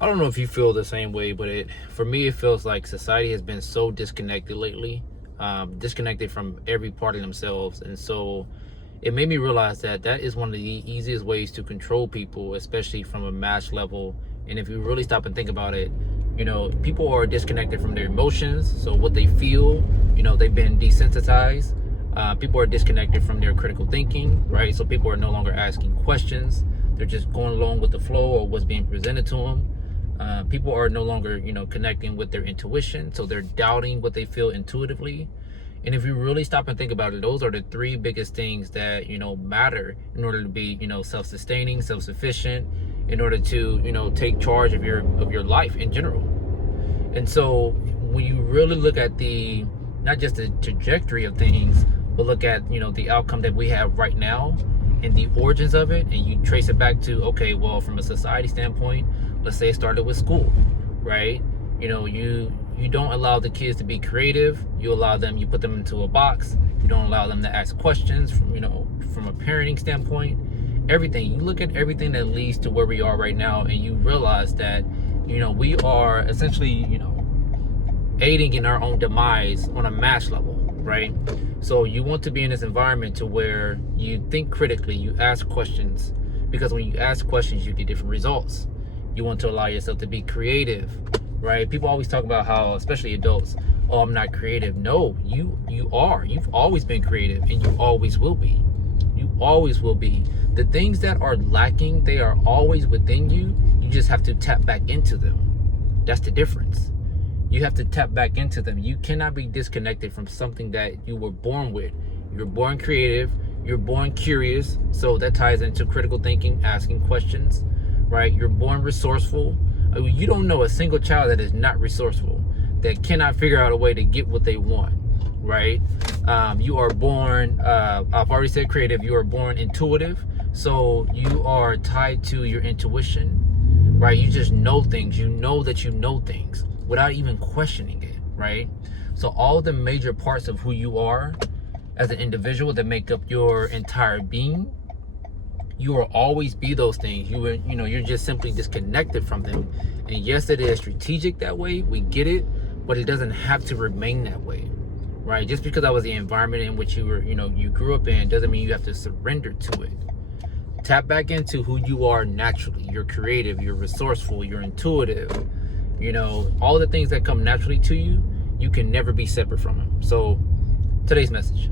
I don't know if you feel the same way, but for me, it feels like society has been so disconnected lately, disconnected from every part of themselves. And so it made me realize that that is one of the easiest ways to control people, especially from a mass level. And if you really stop and think about it, people are disconnected from their emotions. So what they feel, they've been desensitized. People are disconnected from their critical thinking, right? So people are no longer asking questions. They're just going along with the flow or what's being presented to them. People are no longer, connecting with their intuition. So they're doubting what they feel intuitively. And if you really stop and think about it, those are the three biggest things that, matter in order to be, self-sustaining, self-sufficient, in order to, take charge of your life in general. And so when you really look at not just the trajectory of things, but look at, the outcome that we have right now and the origins of it, and you trace it back to, okay, well, from a society standpoint, let's say it started with school, right? You don't allow the kids to be creative. You put them into a box. You don't allow them to ask questions from a parenting standpoint. Everything, you look at everything that leads to where we are right now, and you realize that, we are essentially, aiding in our own demise on a mass level, right? So you want to be in this environment to where you think critically, you ask questions, because when you ask questions, you get different results. You want to allow yourself to be creative, right? People always talk about how, especially adults, oh, I'm not creative. No, you are. You've always been creative, and you always will be. You always will be. The things that are lacking, they are always within you. You just have to tap back into them. That's the difference. You have to tap back into them. You cannot be disconnected from something that you were born with. You're born creative. You're born curious. So that ties into critical thinking, asking questions, right? You're born resourceful. You don't know a single child that is not resourceful, that cannot figure out a way to get what they want, right? You are born, I've already said creative. You are born intuitive. So you are tied to your intuition, right? You just know things. You know that you know things without even questioning it, right? So all the major parts of who you are as an individual that make up your entire being, you will always be those things. You're just simply disconnected from them. And yes, it is strategic that way. We get it, but it doesn't have to remain that way, right? Just because that was the environment in which you grew up in, doesn't mean you have to surrender to it. Tap back into who you are naturally. You're creative, you're resourceful, you're intuitive. All the things that come naturally to you, you can never be separate from them. So today's message: